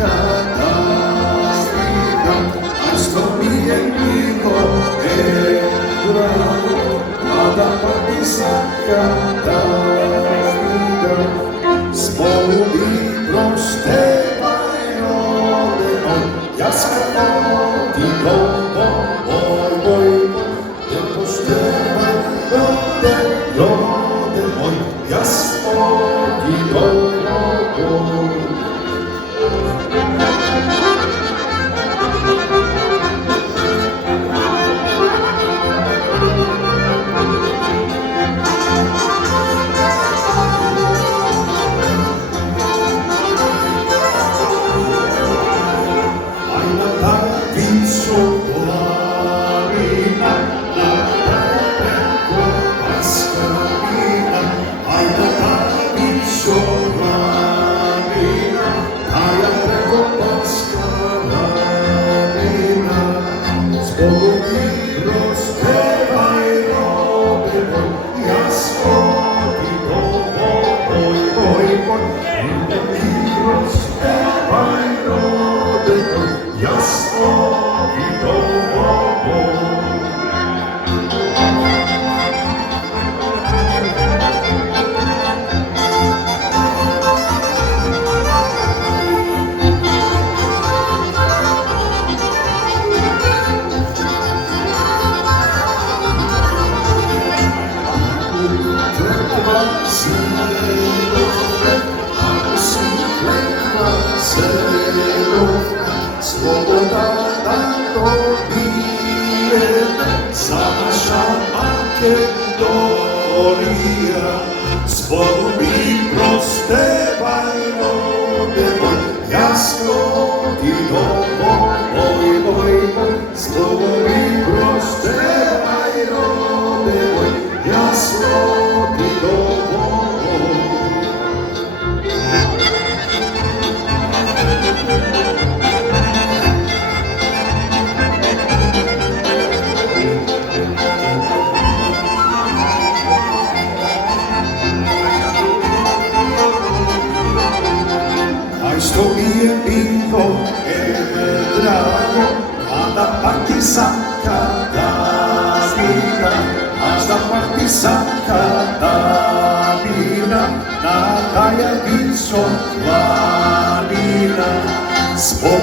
Catastica, questo mi è vivo e durato, vada partisa catastica, spoludi prostevaj rode moj, jaska ti boj, ne postevaj rode moj, jasko ti boj. Sloboda da dobijeme, naša Makedonija, zbog mi prostevaj rode moj, jasno ti moj, zbog mi prostevaj rode moj, jasno ti što mi je bilo drago, mlada partisanka Davina, mlada partisanka Davina, na Tajavićom planina, zbog